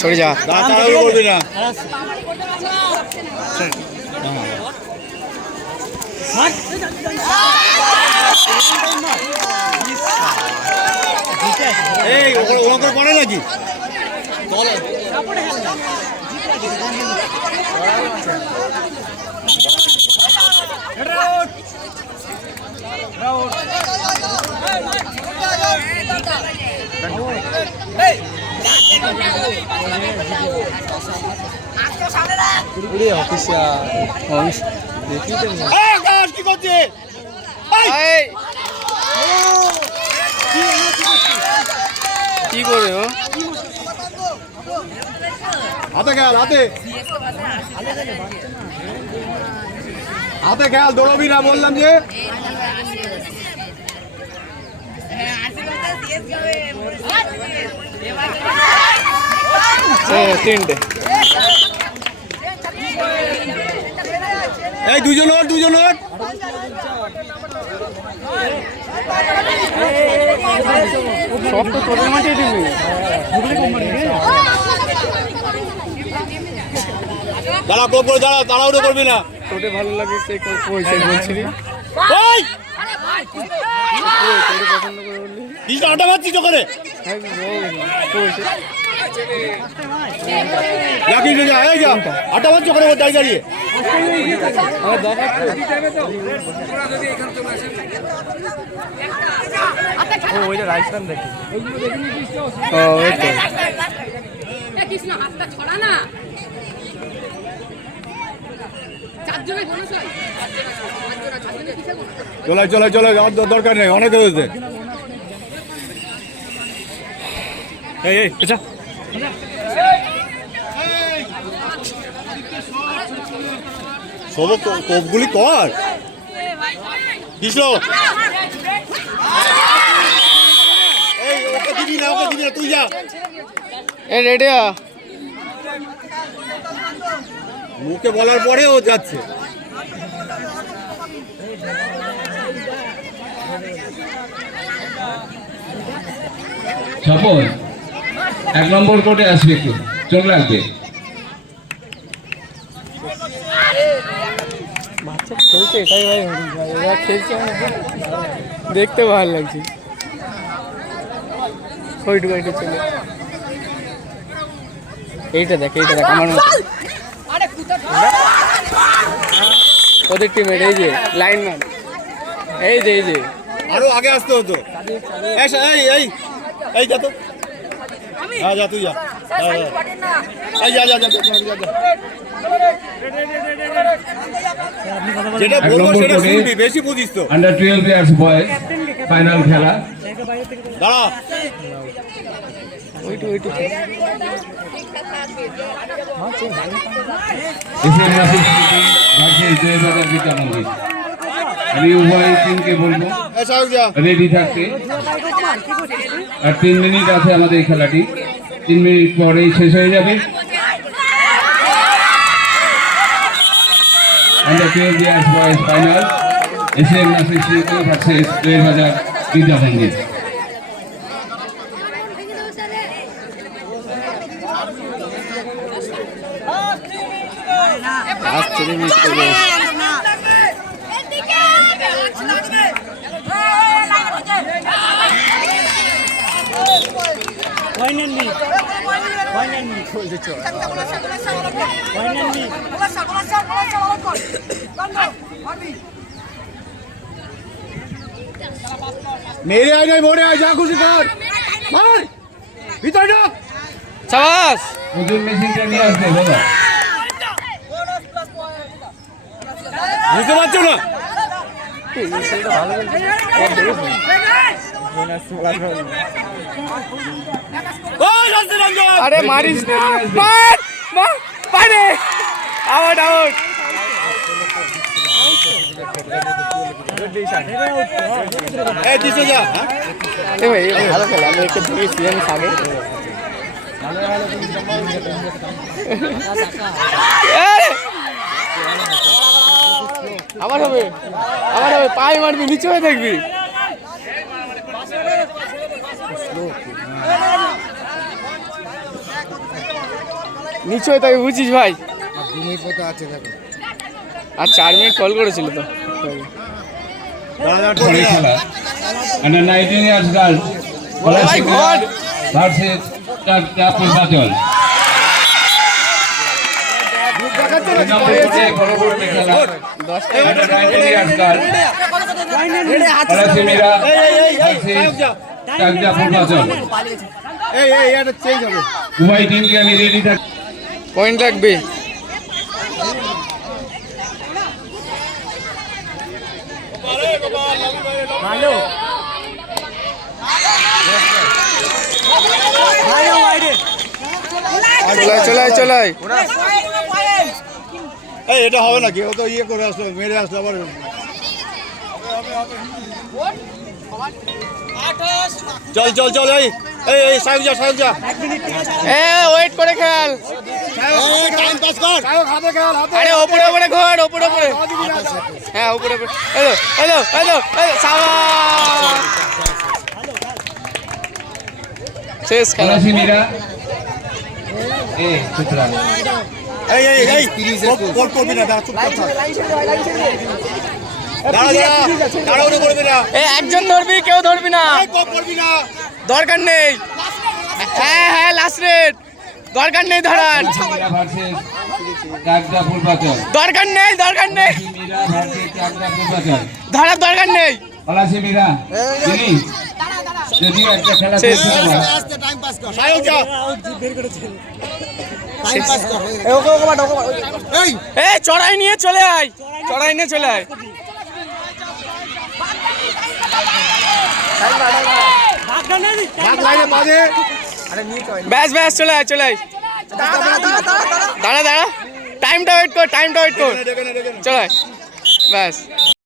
সরে যা, করবি না। এই ওরা পড়ে নাকি? কি করছে? কি করবে ও? হাতে খেয়াল, হাতে হাতে খেয়াল, দৌড়বি না বললাম যে। তিনটে এই দুজন ওর, দুজন ওর। সব তো তোদের মাঠে দিবি। দাঁড়া, গোপ করে দাঁড়া, তাড়াহুড়ো করবি না। তোরে ভালো লাগে সেই পয়সা বলছিলি। তোরে পছন্দ করে বললি। কিছু আটা মারছিস ওখানে? আটা মারছি ওখানে দাঁড়িয়ে দাঁড়িয়ে। রাজস্থান দেখি। চলে চলে চলে, দরকার নেই, অনেক হয়েছে। সব কোপগুলি কর কৃষ্ণ। এই ওকে দিবি না, ওকে দিবি না, তুই যা। এই রেডিয়া মুখে বলার পরে ও যাচ্ছে। সফল 1 নম্বর কোর্টে আসবে, একটু চোখ লাগবে। বাচ্চা খেলছে, এটাই ভাই এরা খেলছে, দেখতে ভালো লাগছে। ওইটু ওইটু চলে, এইটা দেখ, এইটা দেখ আমার মতো। ওদের টিমের এই যে লাইনম্যান, এই যে এই যে আরো আগে আসতে হতো। এই এই এই যা তো, হ্যাঁ যা, তুই যা, এই যা যা যা, যেটা বলবো সেটা শুনবি, বেশি বুঝিস তো। আন্ডার 12 ইয়ার্স বয়েজ ফাইনাল খেলা। দাঁড়া, ওইটু ওইটু আমি উভয় টিমকে বলবো রেডি থাকতে। আর 3 মিনিট আছে আমাদের এই খেলাটি, 3 মিনিট পরেই শেষ হয়ে যাবে। Under 12 years boys final, SM Nasir city versus 2000 বিদ্যাভঙ্গী। মেরে আয় নাই, মরে আয়, যা খুশি কর, মার ভিতরে ঢোক। সাবাস, ওজন মেশিনটা নিয়ে আসবে বাবা। বুঝতে পারছো না? আরে মারিস না, মার মার পারে, আউট আউট। এই দিছো যা, এ ভাই ভালো খেলা, আমি একটু দেখেছি আমি আগে। আবার হবে, আবার হবে, পায়ে মারবি, নিচে হয়ে দেখবি। নিচু তাই বুঝিস ভাই। আর 2 মিনিট মতো আছে দেখো। আর 4 মিনিট কল করেছিল তো। পরের খেলা আন্ডার 19 ইয়ার্স গার্লস ভাই গড ভার্সেস চাকদা পূর্বাচল। পরবর্তী খেলা under 19 years girls Palashimira versus Chakdah Purbachal. এটা চেঞ্জ হবে। উভয় টিমকে আমি রেডি থাকি। পয়েন্ট লাগবে। চলাই এই এটা হবে নাকি? ও তো ইয়ে করে আসলো, মেরে আসলো আবার। চল এই সাহেব যা ওয়েট করে খেল। টাইম পাস কর। আরে ওপরে ঘোর, ওপরে হ্যাঁ ওপরে হ্যালো শেষ খেলা। পলাশিমিরা সুতরাং এই বল করবি না, দাঁড়া, চুপ কর থাক। দাঁড়া ওরে করবি না। একজন ধরবি, কেউ ধরবি না, করবি না। দরকার নেই। হ্যাঁ লাস্ট রেট, দরকার নেই ধরার, পলাশিমিরা ভার্সেস চাকদা পূর্বাচল। দরকার নেই পলাশিমিরা ভার্সেস চাকদা পূর্বাচল। ধরার দরকার নেই। পলাশিমিরা যিনি যদি একটা খেলা শেষ। খেলতে হয়, টাইম পাস কর। সাহেব যা। টাইম পাস কর। চড়াই নিয়ে চলে আয়। ব্যাস চলে আয়। দাঁড়া টাইমটা ওয়েট কর, চলে আয় ব্যাস।